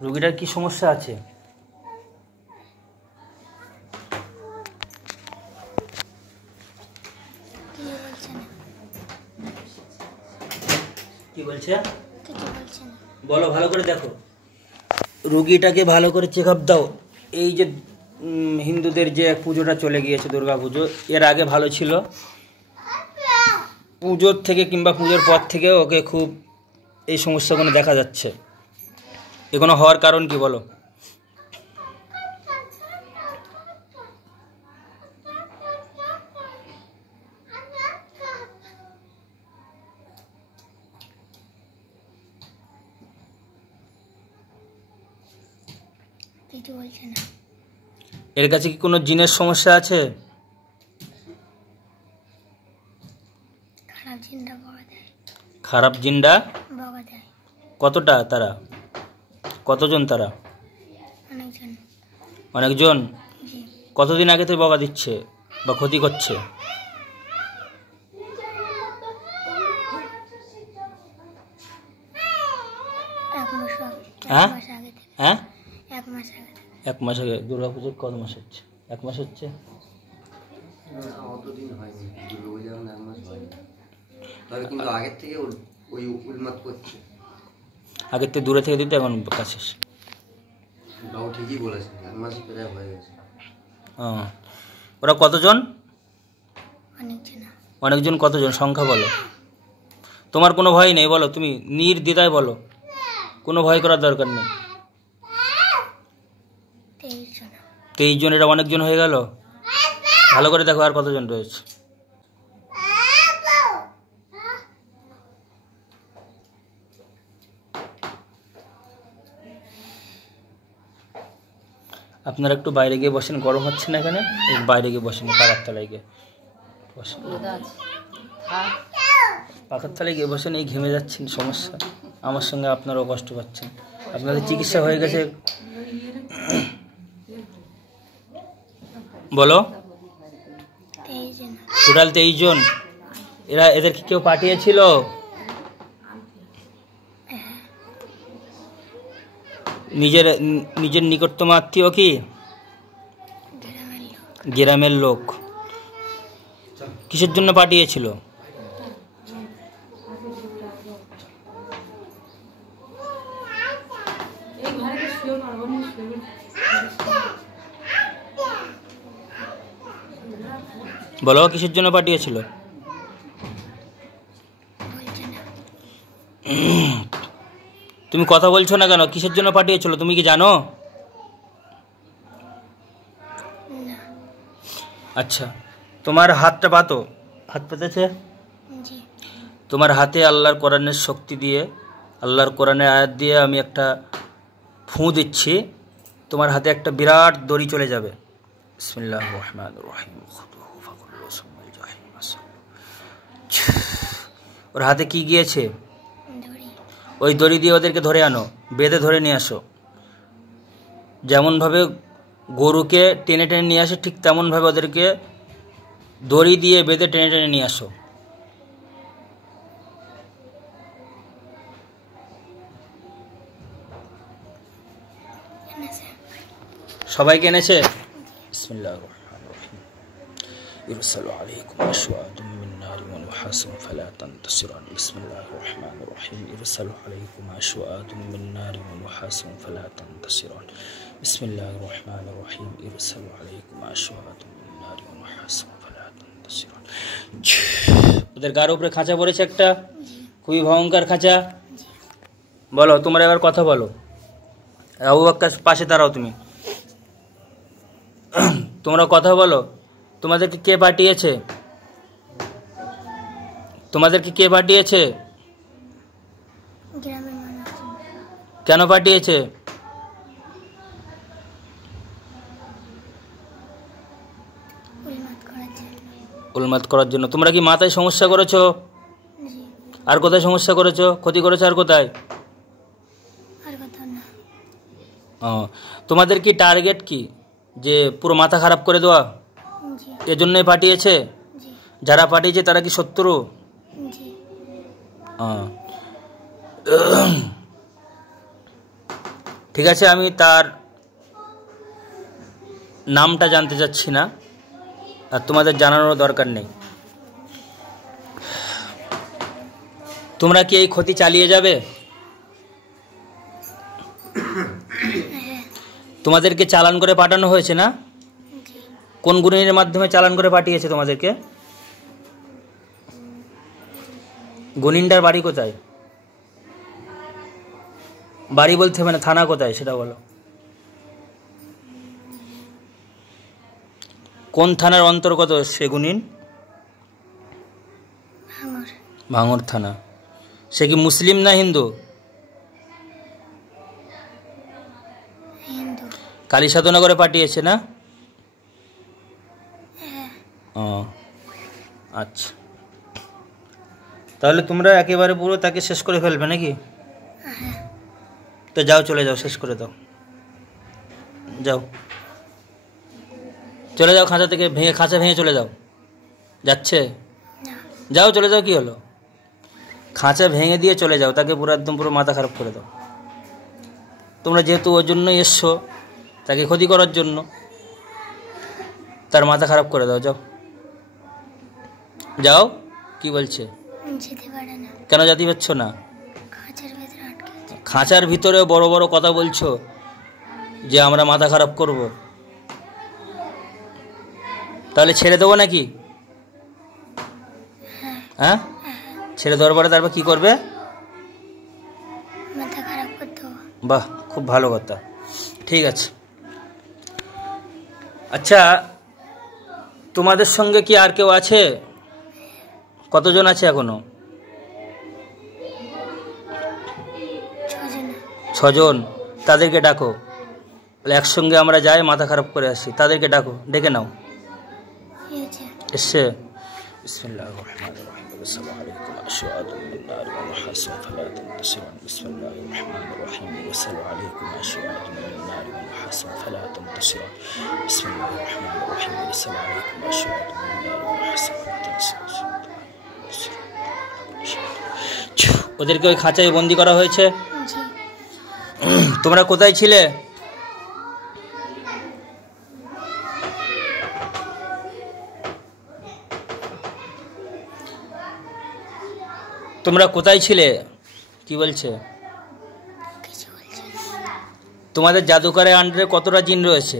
রোগীটার কি সমস্যা আছে? কি বলছে? বলো, ভালো করে দেখো, রোগীটাকে ভালো করে চেক আপ দাও। এই যে হিন্দুদের যে পুজোটা চলে গিয়েছে দুর্গা পুজো, এর আগে ভালো ছিল, পুজোর থেকে কিংবা পুজোর পর থেকে ওকে খুব এই সমস্যাগুলো দেখা যাচ্ছে। এগুলো হওয়ার কারণ কি বলো? এর কাছে কি কোনো জিনের সমস্যা আছে? খারাপ জিনটা কতটা? তারা কতজন? তারা অনেকজন। কতদিন আগে থেকে বকা দিচ্ছে বা ক্ষতি করছে? হ্যাঁ হ্যাঁ, 1 মাস আগে। দুর্গা পুজোর কত মাস হচ্ছে? 1 মাস হচ্ছে। অতদিন হয়নি, দুর্গা পুজো 1 মাস হয়নি, তবে কিন্তু আগের থেকে ওই উন্মাদ করছে। আগের থেকে দূরে থেকে দিতে, এখন কাছে। ওটাও ঠিকই বলেছে, 1 মাস প্রায় হয়ে গেছে। ওরা কতজন? অনেকজন। কতজন সংখ্যা বলো? তোমার কোনো ভয় নেই, বলো, তুমি নির্দ্বিধায় বলো, কোনো ভয় করার দরকার নেই। 23 জন। এটা অনেকজন হয়ে গেল। ভালো করে দেখো আর কতজন রয়েছে। আপনারা একটু বাইরে গিয়ে বসেন, গরম হচ্ছে না এখানে? বাইরে গিয়ে বসেন, পাখার তলায় গিয়ে বসেন, পাখার তলায় গিয়ে বসেন। এই ঘেমে যাচ্ছেন, সমস্যা। আমার সঙ্গে আপনারাও কষ্ট পাচ্ছেন। আপনাদের চিকিৎসা হয়ে গেছে বলো? টোটাল 23 জন। এদেরকে কেউ পাঠিয়েছিল? নিজের নিকটতম আত্মীয় কি? গ্রামের লোক। কিসের জন্য পাঠিয়েছিল? বলো, কিসের জন্য পাঠিয়েছিল? তুমি কথা বলছো না কেন? কিসের জন্য পাঠিয়েছিল তুমি কি জানো? আচ্ছা, তোমার হাতটা পাতো। হাত পেতেছে? তোমার হাতে আল্লাহর কোরআনের শক্তি দিয়ে, আল্লাহর কোরআনের আয়াত দিয়ে আমি একটা ফু দিচ্ছি, তোমার হাতে একটা বিরাট দড়ি চলে যাবে। বিসমিল্লাহির রহমানির রহিম। ওর হাতে কি গিয়েছে? ওই দড়ি দিয়ে ওদেরকে ধরে আনো, বেঁধে ধরে নিয়ে আসো। যেমনভাবে গরুকে টেনে টেনে নিয়ে আসে, ঠিক তেমনভাবে ওদেরকে দড়ি দিয়ে বেঁধে টেনে টেনে নিয়ে আসো। সবাইকে এনেছে? বিসমিল্লাহির রহমানির রহিম। ইরসালু আলাইকুম আশওয়াদুম মিন নারিন ওয়া নুহাসুন ফালা তানতাসিরুন। বিসমিল্লাহির রহমানির রহিম। ইরসালু আলাইকুম আশওয়াদুম মিন নারিন ওয়া নুহাসুন ফালা তানতাসিরুন। বিসমিল্লাহির রহমানির রহিম। ইরসালু আলাইকুম আশওয়াদুম মিন নারিন ওয়া নুহাসুন ফালা তানতাসিরুন। ওদের গার উপরে খাঁচা পড়েছে একটা, খুবই ভয়ঙ্কর খাঁচা। বলো, তোমরা এবার কথা বলো। আবু বকর পাশে দাঁড়াও তুমি। তোমরা কথা বলো। তোমাদেরকে কে পাঠিয়েছে? তোমাদেরকে কে পাঠিয়েছে? কেন পাঠিয়েছে? উন্মাদ করার জন্য। তোমরা কি মাথায় সমস্যা করেছো? আর কোথায় সমস্যা করেছো? ক্ষতি করেছো আর কোথায়? তোমাদের কি টার্গেট কি? যে পুরো মাথা খারাপ করে দেওয়া? এজন্যই পাঠিয়েছে? যারা পাঠিয়েছে তারা কি শত্রু? ঠিক আছে, আমি তার নামটা জানতে চাচ্ছি না, আর তোমাদের জানানোর দরকার নেই। তোমরা কি এই ক্ষতি চালিয়ে যাবে? তোমাদেরকে চালান করে পাঠানো হয়েছে না? কোন গুণের মাধ্যমে চালান করে পাঠিয়েছে তোমাদেরকে? গুনিনটার বাড়ি কোথায়? বাড়ি বলতে হবে না, থানা কোথায় সেটা বলো। কোন থানার অন্তর্গত সে গুনিন? ভাঙড় থানা। সে কি মুসলিম না হিন্দু? কালী সাধনা করে পাঠিয়েছে না? ও আচ্ছা, তাহলে তোমরা একেবারে পুরো তাকে শেষ করে ফেলবে নাকি? তো যাও, চলে যাও, শেষ করে দাও, যাও চলে যাও, খাঁচা থেকে ভেঙে, খাঁচা ভেঙে চলে যাও। যাচ্ছে? যাও, চলে যাও, কি হলো? খাঁচা ভেঙে দিয়ে চলে যাও, তাকে পুরো একদম পুরো মাথা খারাপ করে দাও। তোমরা যেহেতু ওর জন্যই এসছো, তাকে ক্ষতি করার জন্য, তার মাথা খারাপ করে দাও, যাও যাও। কি বলছে? কেন যেতে পারছো না? খাঁচার ভিতরে বড় বড় কথা বলছো যে আমরা মাথা খারাপ করব, তাহলে ছেড়ে দেবো নাকি? হ্যাঁ, ছেড়ে দেওয়ার পরে তারপর কি করবে? বাহ, খুব ভালো কথা, ঠিক আছে। আচ্ছা, তোমাদের সঙ্গে কি আর কেউ আছে? কতজন আছে এখনো? 6 জন। তাদেরকে ডাকো, একসঙ্গে আমরা যাই, মাথা খারাপ করে আসি। তাদেরকে ডাকো, ডেকে নাও। এসছে? বিসমিল্লাহির রহমানির রহিম। আসসালামু আলাইকুম আশহাদু আল্লা ইলাহা ইল্লাল্লাহ ওয়া লা তানতাসিরুন। বিসমিল্লাহির রহমানির রহিম। আসসালামু আলাইকুম আশহাদু আল্লা ইলাহা ইল্লাল্লাহ ওয়া লা তানতাসিরুন। বিসমিল্লাহির রহমানির রহিম। আসসালামু আলাইকুম আশহাদু আল্লা ইলাহা ইল্লাল্লাহ ওয়া লা তানতাসিরুন। ওদেরকে ওই খাঁচায় বন্দি করা হয়েছে। তোমরা কোথায় ছিলে? তোমরা কোথায় ছিলে? কি বলছে? তোমাদের জাদুকরের আন্ডারে কতটা জিন রয়েছে?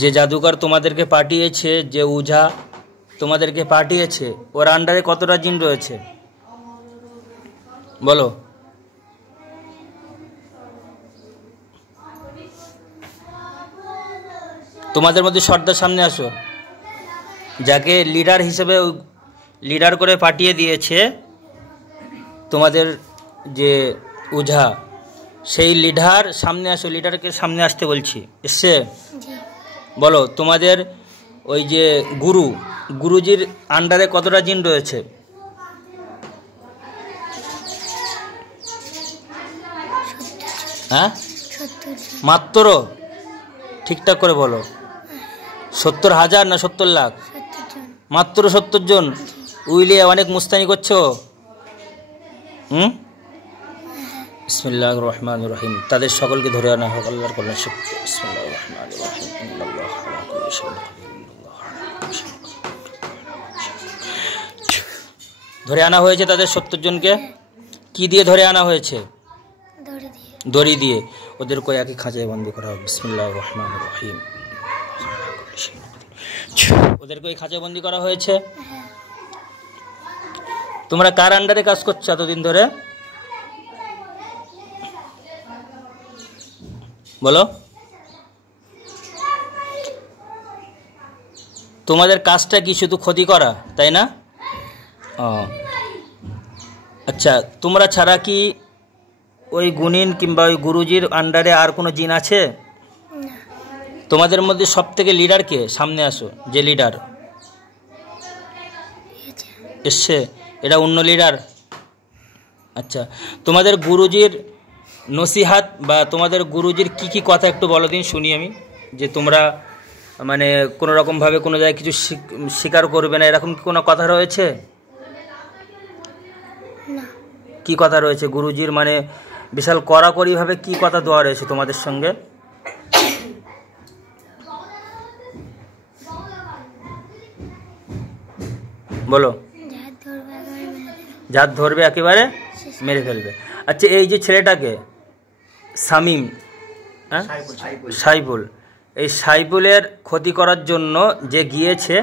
যে জাদুকর তোমাদেরকে পাঠিয়েছে, যে উঝা তোমাদেরকে পাঠিয়েছে, ওর আন্ডারে কতটা জিন রয়েছে বলো? তোমাদের মধ্যে সর্দার সামনে আসো। যাকে লিডার হিসেবে লিডার করে পাঠিয়ে দিয়েছে তোমাদের যে উঝা, সেই লিডার সামনে আসো। লিডারকে সামনে আসতে বলছি। এসছে? বলো, তোমাদের ওই যে গুরুজির আন্ডারে কতটা জিন রয়েছে? হ্যাঁ, মাত্র? ঠিকঠাক করে বলো। 70,000 না 70 লাখ? মাত্র 70 জন। উইলিয়ে অনেক মুস্তানি করছো। বিসমিল্লাহির রহমানির রহিম। তাদের সকলকে ধরে আনা হোক আল্লাহর কল্যাণ শক্তি। বিসমিল্লাহির রহমানির রহিম। ইন্নাল্লাহা আলা কুল্লি শাইইন কাদির। ধরে আনা হয়েছে তাদের 70 জনকে। কি দিয়ে ধরে আনা হয়েছে? দড়ি দিয়ে। ওদের কয়েকই খাঁচায় বন্দি করা হবে। বিসমিল্লাহির রহমানির রহিম। ওদেরকে ওই খাঁচায় বন্দি করা হয়েছে। তোমরা কার আন্ডারে কাজ করছো এতদিন ধরে বলো? তোমাদের কাজটা কি শুধু ক্ষতি করা, তাই না? আচ্ছা, তোমরা ছাড়া কি ওই গুনিন কিংবা ওই গুরুজির আন্ডারে আর কোনো জিন আছে? তোমাদের মধ্যে সব থেকে লিডার কে? সামনে আসো। যে লিডার এসছে, এটা অন্য লিডার। আচ্ছা, তোমাদের গুরুজির নসিহাত বা তোমাদের গুরুজির কি কি কথা একটু বলো দিন, শুনি আমি। যে তোমরা মানে কোনো রকমভাবে কোনো জায়গায় কিছু স্বীকার করবে না, এরকম কি কোনো কথা রয়েছে? কি কথা রয়েছে গুরুজির? মানে বিশাল কড়াকড়িভাবে কি কথা দেওয়া রয়েছে তোমাদের সঙ্গে? বলো। যার ধরবে একেবারে মেরে ফেলবে। আচ্ছা, এই যে ছেলেটাকে শামীম, হ্যাঁ সাইফুল, এই সাইফুলের ক্ষতি করার জন্য যে গিয়েছে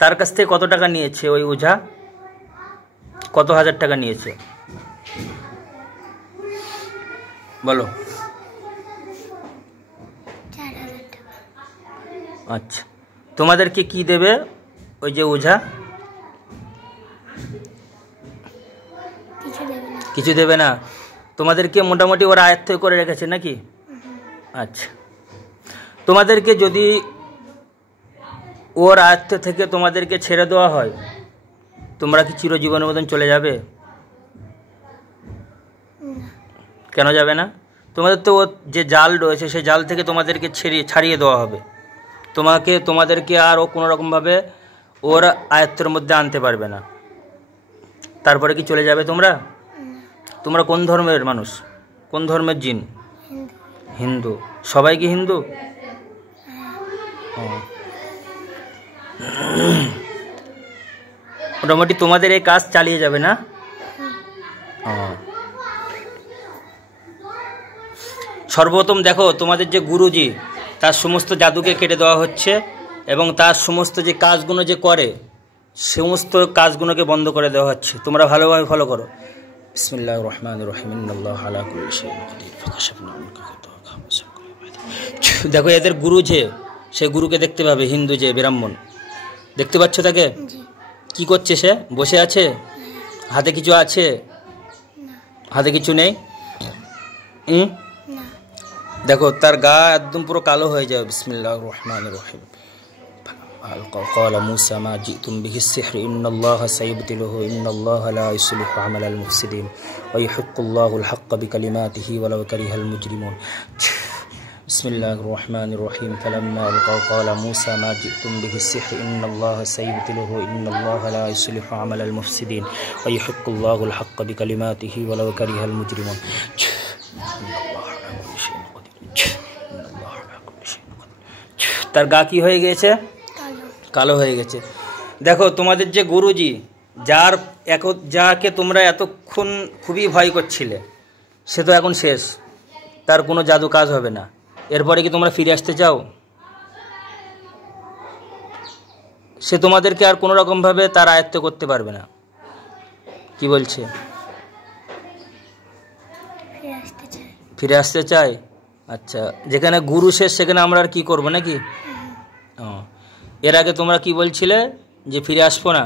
তার কাছ থেকে কত টাকা নিয়েছে ওই ওঝা? কত হাজার টাকা নিয়েছে বলো? 4,000 টাকা। আচ্ছা, তোমাদেরকে কি দেবে ওই যে ওঝা? কিছু দেবে না। তোমাদেরকে মোটামুটি ওরা আয়ত্ত করে রেখেছে নাকি? আচ্ছা, তোমাদেরকে যদি ওর আয়ত্ত থেকে তোমাদেরকে ছেড়ে দেওয়া হয়, তোমরা কি চিরজীবনের মতন চলে যাবে? কেন যাবে না? তোমাদের তো যে জাল রয়েছে সেই জাল থেকে তোমাদেরকে ছাড়িয়ে দেওয়া হবে। তোমাদেরকে আর ও কোনো রকমভাবে ওর আয়ত্তের মধ্যে আনতে পারবে না। তারপরে কি চলে যাবে তোমরা? তোমরা কোন ধর্মের মানুষ? কোন ধর্মের জিন? হিন্দু। সবাই কি হিন্দু? মোটামুটি তোমাদের এই কাজ চালিয়ে যাবে না? সর্বপ্রথম দেখো, তোমাদের যে গুরুজি তার সমস্ত জাদুকে কেটে দেওয়া হচ্ছে এবং তার সমস্ত যে কাজগুলো যে করে সমস্ত কাজগুলোকে বন্ধ করে দেওয়া হচ্ছে। তোমরা ভালোভাবে ফলো করো। বিসমিল্লাহির রহমানির রহিম। ইন্নাল্লাহা আলা কুল্লি শাইইন কাদির। ফাকাশাফনা আনকা গাতাওয়াকা। দেখো, এদের গুরু যে, সেই গুরুকে দেখতে পাবে। হিন্দু যে ব্রাহ্মণ, দেখতে পাচ্ছ তাকে? কি করছে সে? বসে আছে? হাতে কিছু আছে? হাতে কিছু নেই? দেখো, তার গা একদম পুরো কালো হয়ে যাবে। বিসমিল্লাহির রহমানির রহিম। قال موسى ما جئتم به السحر إن الله سيبطله إن الله لا يصلح عمل المفسدين ويحق الله الحق بكلماته ولو كره المجرمون. بسم الله الرحمن الرحيم. فلما ألقوا قال موسى ما جئتم به السحر إن الله سيبطله إن الله لا يصلح عمل المفسدين ويحق الله الحق بكلماته ولو كره المجرمون. তার গা কি হয়ে গেছে? কালো হয়ে গেছে। দেখো, তোমাদের যে গুরুজি, যাকে তোমরা এতক্ষণ খুবই ভয় করছিলে, সে তো এখন শেষ। তার কোনো জাদু কাজ হবে না। এরপরে কি তোমরা ফিরে আসতে চাও? সে তোমাদেরকে আর কোনো রকমভাবে তার আয়ত্ত করতে পারবে না। কি বলছে? ফিরে আসতে চাই। আচ্ছা, যেখানে গুরু শেষ সেখানে আমরা আর কি করবো নাকি? এর আগে তোমরা কি বলছিলে যে ফিরে আসবো না?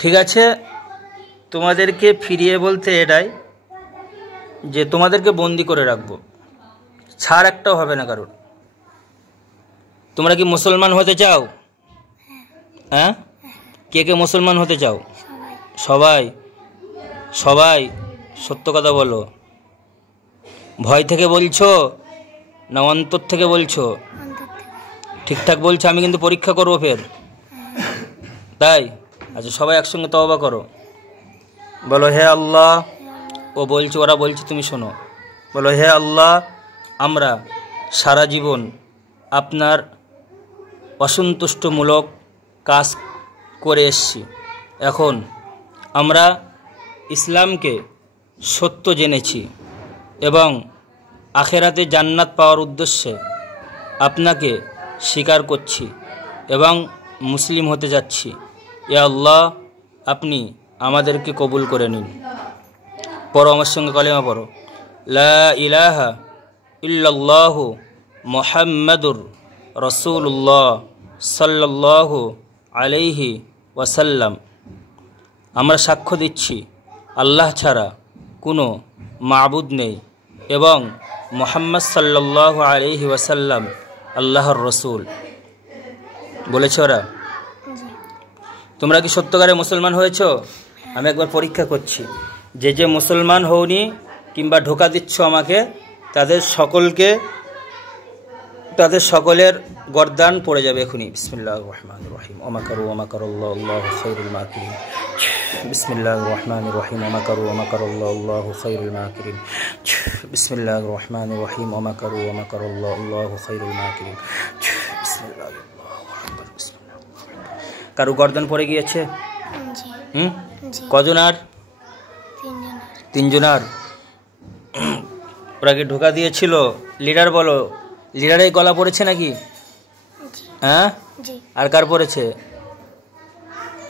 ঠিক আছে, তোমাদেরকে ফিরিয়ে বলতে এটাই যে তোমাদেরকে বন্দি করে রাখবো, ছাড় একটাও হবে না কারোর। তোমরা কি মুসলমান হতে চাও? হ্যাঁ, কে কে মুসলমান হতে চাও? সবাই। সবাই সত্য কথা বলো। ভয় থেকে বলছো না অন্তর থেকে বলছো? ঠিকঠাক বলছো? আমি কিন্তু পরীক্ষা করবো ফের, তাই? আচ্ছা, সবাই একসঙ্গে তওবা করো। বলো, হে আল্লাহ। ও বলছে, ওরা বলছে, তুমি শোনো। বলো, হে আল্লাহ, আমরা সারা জীবন আপনার অসন্তুষ্টমূলক কাজ করে এসেছি। এখন আমরা ইসলামকে সত্য জেনেছি এবং আখেরাতে জান্নাত পাওয়ার উদ্দেশ্যে আপনাকে স্বীকার করছি এবং মুসলিম হতে যাচ্ছি। ইয়া আল্লাহ, আপনি আমাদেরকে কবুল করে নিন। পড়ো আমার সঙ্গে, কালেমা পড়ো। লা ইলাহা ইল্লাল্লাহু মুহাম্মাদুর রাসূলুল্লাহ সাল্লাল্লাহু আলাইহি ওয়াসাল্লাম। আমরা সাক্ষ্য দিচ্ছি আল্লাহ ছাড়া কোনো মাবুদ নেই এবং মুহাম্মদ সাল্লাল্লাহু আলাইহি ওয়াসাল্লাম আল্লাহর রসুল। বলেছ ওরা? তোমরা কি সত্যকারে মুসলমান হয়েছ? আমি একবার পরীক্ষা করছি। যে মুসলমান হওনি কিংবা ধোঁকা দিচ্ছ আমাকে, তাদের সকলের গর্দান পড়ে যাবে এখনই। বিসমিল্লাহির রহমানির রহিম। ওয়া মাকারু ওয়া মাকারাল্লাহু আল্লাহু খায়রুল মাকিরিন। বিসমিল্লাহির রহমানির রহিম ওয়া মাকারু ওয়া মাকারাল্লাহু আল্লাহু খায়রুল মাকিরিন বিসমিল্লাহির রহমানির রহিম ওয়া মাকারু ওয়া মাকারাল্লাহু আল্লাহু খায়রুল মাকিরিন বিসমিল্লাহির কারু গর্দন পড়ে গিয়েছে জি জি কজন আর তিনজন তিনজন আর ওরা কি ঢোকা দিয়েছিল লিডার বলো লিডারের গলা পড়েছে নাকি জি হ্যাঁ জি আর কার পড়েছে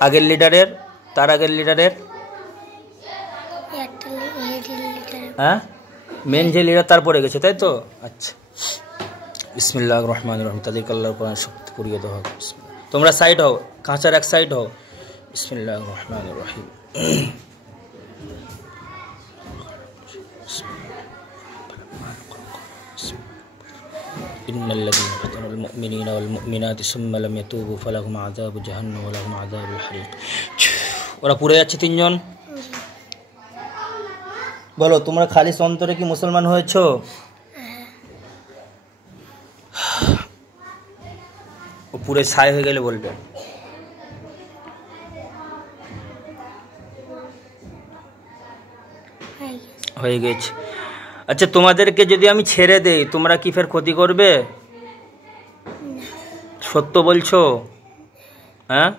আগের লিডারের তার আগের লিডারের একটা লিটার হ্যাঁ মেন যে লিডার তার পড়ে গেছে তাই তো আচ্ছা বিসমিল্লাহির রহমানির রহিম তাদেরকে আল্লাহর কোরআন শক্তি করিয়ে দাও তোমরা সাইড হও কাঁচার এক সাইড হও বিসমিল্লাহির রহমানির রহিম ইন্নাল্লাযীনা ফাতানুল মুমিনিনা ওয়াল মুমিনাতি সুম্মা লাম ইয়াতুবু ফালাহুম আযাবু জাহান্নাম ওয়া লাহুম আযাবুল হারিক ওরা পুড়ে যাচ্ছে তিনজন বলো তোমরা খালিস অন্তরে কি মুসলমান হয়েছো ও পুরো ছাই হয়ে গেলে বলবে হয়ে গেছে আচ্ছা তোমাদেরকে যদি আমি ছেড়ে দেই তোমরা কি ফের ক্ষতি করবে সত্য বলছো হ্যাঁ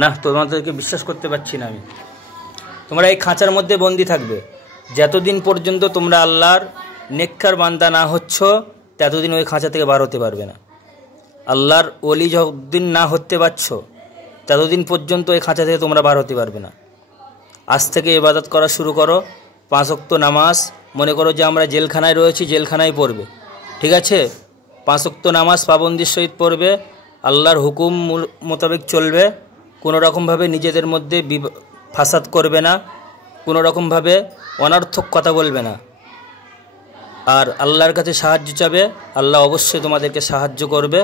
না তোমাদেরকে বিশ্বাস করতে পারছি না আমি তোমরা এই খাঁচার মধ্যে বন্দি থাকবে যতদিন পর্যন্ত তোমরা আল্লাহর নেককার বান্দা না হচ্ছ ততদিন ওই খাঁচা থেকে বার হতে পারবে না আল্লাহর ওলি যতদিন না হতে পারছ ততদিন পর্যন্ত ওই খাঁচা থেকে তোমরা বার হতে পারবে না আজ থেকে ইবাদত করা শুরু করো 5 ওয়াক্ত নামাজ মনে করো যে আমরা জেলখানায় রয়েছি জেলখানায় পড়বে ঠিক আছে 5 ওয়াক্ত নামাজ পাবন্দির সহিত পড়বে আল্লাহর হুকুম মোতাবেক চলবে কোনো রকমভাবে নিজেদের মধ্যে ফাসাদ করবে না কোনো রকমভাবে অনর্থক কথা বলবে না আর আল্লাহর কাছে সাহায্য চাবে আল্লাহ অবশ্যই তোমাদেরকে সাহায্য করবে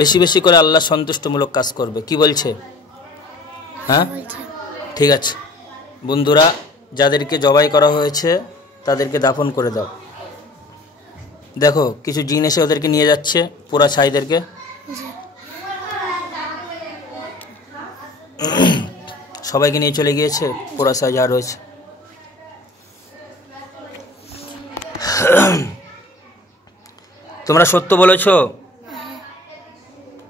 বেশি বেশি করে আল্লাহ সন্তুষ্টমূলক কাজ করবে কি বলছে হ্যাঁ ঠিক আছে বন্ধুরা যাদেরকে জবাই করা হয়েছে তাদেরকে দাফন করে দাও দেখো কিছু জিন এসে ওদেরকে নিয়ে যাচ্ছে পুরা ছাইদেরকে সবাইকে নিয়ে চলে গিয়েছে পুরা ছাই যা রয়েছে তোমরা সত্য বলেছো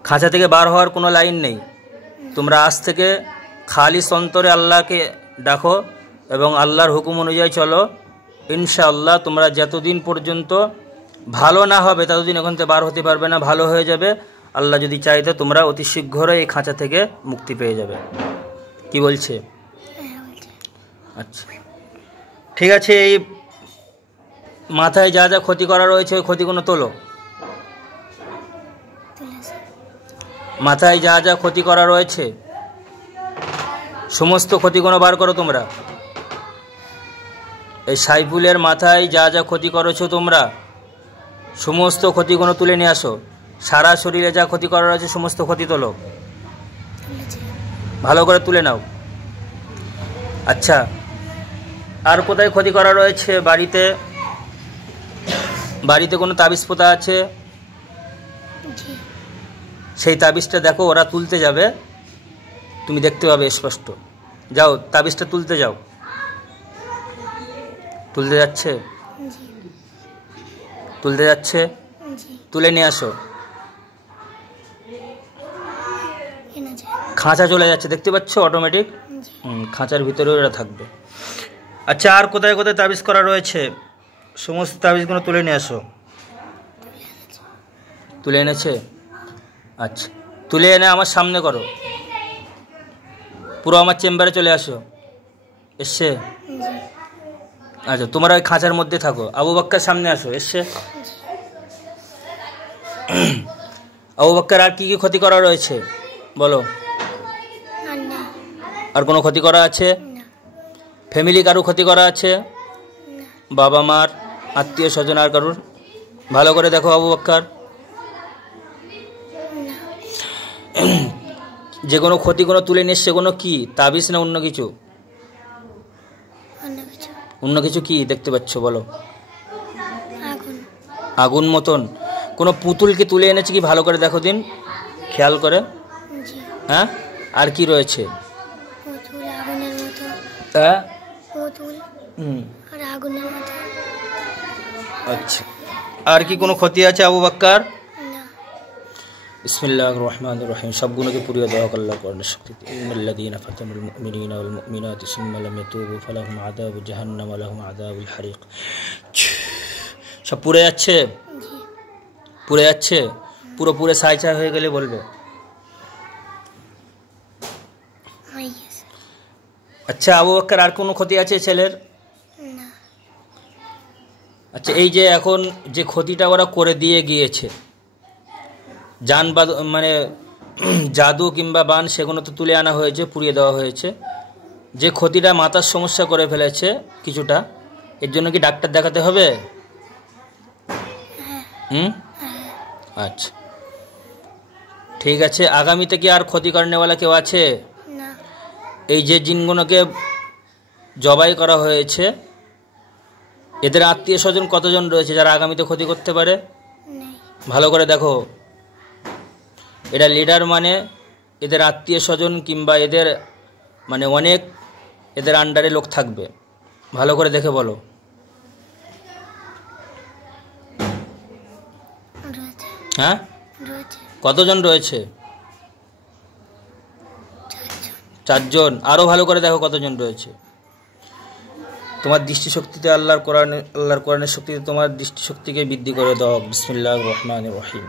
খাঁচা থেকে বার হওয়ার কোনো লাইন নেই তোমরা আজ থেকে খালিস অন্তরে আল্লাহকে ডাকো এবং আল্লাহর হুকুম অনুযায়ী চলো ইনশাআল্লাহ তোমরা যতদিন পর্যন্ত ভালো না হবে ততদিন ওখান থেকে বার হতে পারবে না ভালো হয়ে যাবে আল্লাহ যদি চাইতে তোমরা অতি শীঘ্রই এই খাঁচা থেকে মুক্তি পেয়ে যাবে কি বলছে আচ্ছা ঠিক আছে এই মাথায় যা যা ক্ষতি করা রয়েছে ওই ক্ষতিগুলো তোলো মাথায় যা যা ক্ষতি করা রয়েছে সমস্ত ক্ষতিগুলো বার করো তোমরা এই সাইফুলের মাথায় যা যা ক্ষতি করেছো তোমরা সমস্ত ক্ষতিগুলো তুলে নিয়ে আসো সারা শরীরে যা ক্ষতি করা রয়েছে সমস্ত ক্ষতি তোলো ভালো করে তুলে নাও আচ্ছা আর কোথায় ক্ষতি করা রয়েছে বাড়িতে বাড়িতে কোনো তাবিজ পোতা আছে সেই তাবিজটা দেখো ওরা তুলতে যাবে তুমি দেখতে পাবে স্পষ্ট যাও তাবিজটা তুলতে যাও তুলতে যাচ্ছে তুলতে যাচ্ছে তুলে নিয়ে আসো খাঁচা চলে যাচ্ছে দেখতে পাচ্ছ অটোমেটিক খাঁচার ভিতরে ওরা থাকবে আচ্ছা আর কোথায় কোথায় তাবিজ করা রয়েছে সমস্ত তাবিজগুলো তুলে নিয়ে আসো তুলে এনেছে আচ্ছা তুলে এনে আমার সামনে করো পুরো আমার চেম্বারে চলে আসো এসছে আচ্ছা তোমরা ওই খাঁচার মধ্যে থাকো আবু বক্কর সামনে আসো এসছে আবু বক্কর আর কি কি ক্ষতি করা রয়েছে বলো আর কোনো ক্ষতি করা আছে ফ্যামিলি কারো ক্ষতি করা আছে বাবা মার আত্মীয় স্বজন আর কারুর ভালো করে দেখো আবু বক্কর যে কোনো ক্ষতিগুলো তুলে নিয়ে সেগুলো কি তাবিজ না অন্য কিছু অন্য কিছু কি দেখতে পাচ্ছ বলো আগুন মতন কোনো পুতুলকে তুলে এনেছে কি ভালো করে দেখো দিন খেয়াল করে হ্যাঁ আর কি রয়েছে হ্যাঁ পুতুল আর আগুনের মধ্যে। আচ্ছা, আর কি কোনো ক্ষতি আছে আবু বকর? না। বিসমিল্লাহির রহমানির রহিম। সবগুলোকে পুরিয়ে দেওয়া হোক আল্লাহর কোরআনের শক্তিতে। ইন্নাল্লাযীনা ফাতানুল মুমিনিনা ওয়াল মুমিনাতি সুম্মা লাম ইয়াতুবু ফালাহুম আযাবু জাহান্নাম ওয়া লাহুম আযাবুল হারিক। সব পুড়ে যাচ্ছে? জি। পুড়ে যাচ্ছে? পুরো পুরে ছাই হয়ে গেলে বলবে। হয়ে গেছে। আচ্ছা আবু বকর, আর কোনো ক্ষতি আছে ছেলের? না। আচ্ছা, এই যে এখন যে ক্ষতিটা ওরা করে দিয়ে গিয়েছে, জান মানে জাদু কিংবা বান, সেগুলো তো তুলে আনা হয়েছে, পুড়িয়ে দেওয়া হয়েছে। যে ক্ষতিটা মাথার সমস্যা করে ফেলেছে কিছুটা, এর জন্য কি ডাক্তার দেখাতে হবে? আচ্ছা ঠিক আছে। আগামীতে কি আর ক্ষতি করেনেওয়ালা কেউ আছে? না। এই যে জিনগুলোকে জবাই করা হয়েছে, এদের আত্মীয় স্বজন কতজন রয়েছে যারা আগামীতে ক্ষতি করতে পারে? নেই। ভালো করে দেখো, এরা লিডার মানে এদের আত্মীয় স্বজন কিংবা এদের মানে অনেক এদের আন্ডারে লোক থাকবে। ভালো করে দেখে বলো। রয়েছে। হ্যাঁ, রয়েছে। কতজন রয়েছে? 4 জন। 4 জন। আরও ভালো করে দেখো কতজন রয়েছে। তোমার দৃষ্টিশক্তিতে আল্লাহর কোরআনের শক্তিতে তোমার দৃষ্টিশক্তিকে বৃদ্ধি করে দাও। বিসমিল্লাহির রহমানির রহিম।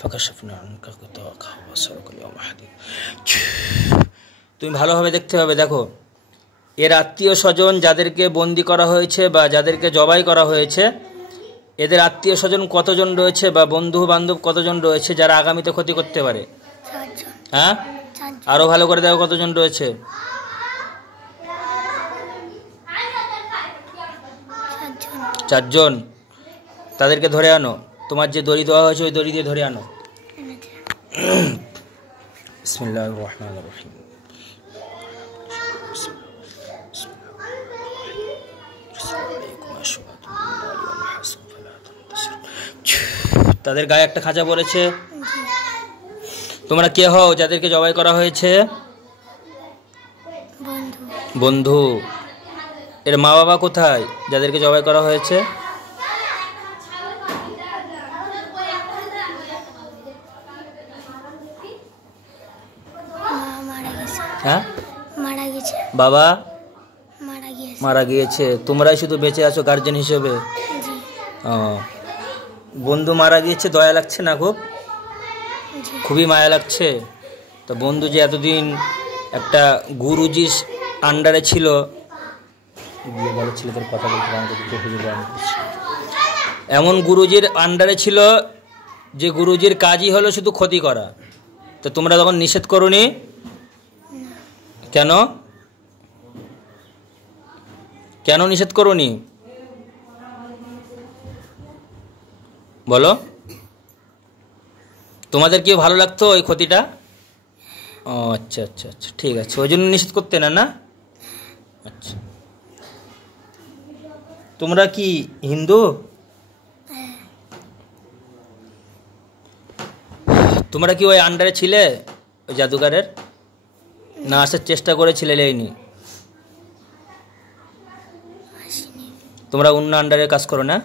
ফাকাশাফনা আনকা গাতাকা ওয়া সারাকাল ইয়াওমা হাদিদ। তুমি ভালোভাবে দেখতে হবে। দেখো, এর আত্মীয় স্বজন যাদেরকে বন্দি করা হয়েছে বা যাদেরকে জবাই করা হয়েছে, এদের আত্মীয় স্বজন কতজন রয়েছে বা বন্ধু বান্ধব কতজন রয়েছে যারা আগামীতে ক্ষতি করতে পারে? 4 জন। হ্যাঁ, 4 জন। আরও ভালো করে দেখো কতজন রয়েছে। 4 জন। 4 জন। তাদেরকে ধরে আনো। তোমার যে দড়ি দেওয়া হয়েছে ওই দড়ি দিয়ে ধরে আনো। এনেছে। বিসমিল্লাহির রহমানির রহিম। তাদের গায়ে একটা খাঁচা পড়েছে। জি। তোমরা কে হও যাদেরকে জবাই করা হয়েছে? বন্ধু। বন্ধু। এর মা বাবা কোথায় যাদেরকে জবাই করা হয়েছে? মারা গেছে। হ্যাঁ, মারা গেছে। বাবা মারা গিয়েছে। মারা গিয়েছে। তোমরাই শুধু বেঁচে আছো গার্জেন হিসেবে। জি। ও, বন্ধু মারা গিয়েছে, দয়া লাগছে না? খুব জি। খুবই মায়া লাগছে। তো বন্ধু যে এতদিন একটা গুরুজির আন্ডারে ছিল, বলো ছেলেদের কথা বলতে এমন গুরুজির আন্ডারে ছিল যে গুরুজির কাজই হলো শুধু ক্ষতি করা। তো তোমরা তখন নিষেধ করোনি কেন? কেন নিষেধ করোনি বলো? তোমাদের কি ভালো লাগতো ওই ক্ষতিটা? ও আচ্ছা আচ্ছা আচ্ছা, ঠিক আছে, ওই জন্য নিষেধ করতে না? না, আচ্ছা। তোমরা কি হিন্দু? তোমরা কি ওই আন্ডারে ছিলে ওই জাদুঘরের, না আসার চেষ্টা করেছিলে? লেইনি? তোমরা অন্য আন্ডারে কাজ করো না?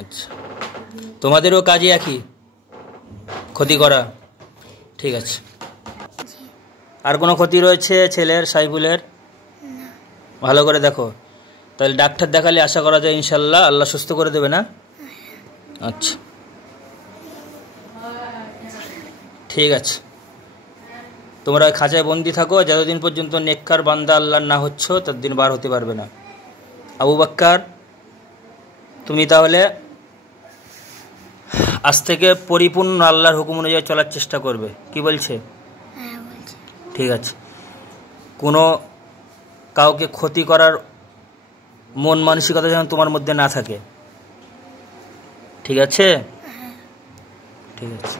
আচ্ছা, তোমাদেরও কাজই একই, ক্ষতি করা। ঠিক আছে। আর কোনো ক্ষতি রয়েছে ছেলের, সাইফুলের? ভালো করে দেখো। তাহলে ডাক্তার দেখালে আশা করা যায় ইনশাল্লাহ আল্লাহ সুস্থ করে দেবে না? আচ্ছা ঠিক আছে। তোমরা খাঁচায় বন্দি থাকো যতদিন পর্যন্ত নেককার বান্দা আল্লাহর না হচ্ছ, ততদিন বার হতে পারবে না। আবু বকর, তুমি তাহলে আজ থেকে পরিপূর্ণ আল্লাহর হুকুম অনুযায়ী চলার চেষ্টা করবে। কি বলছে? হ্যাঁ বলছে। ঠিক আছে। কোনো কাউকে ক্ষতি করার মন মানসিকতা যেন তোমার মধ্যে না থাকে। ঠিক আছে? ঠিক আছে।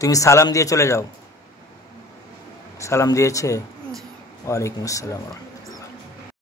তুমি সালাম দিয়ে চলে যাও। সালাম দিয়েছে? জি। ওয়ালাইকুম আসসালাম।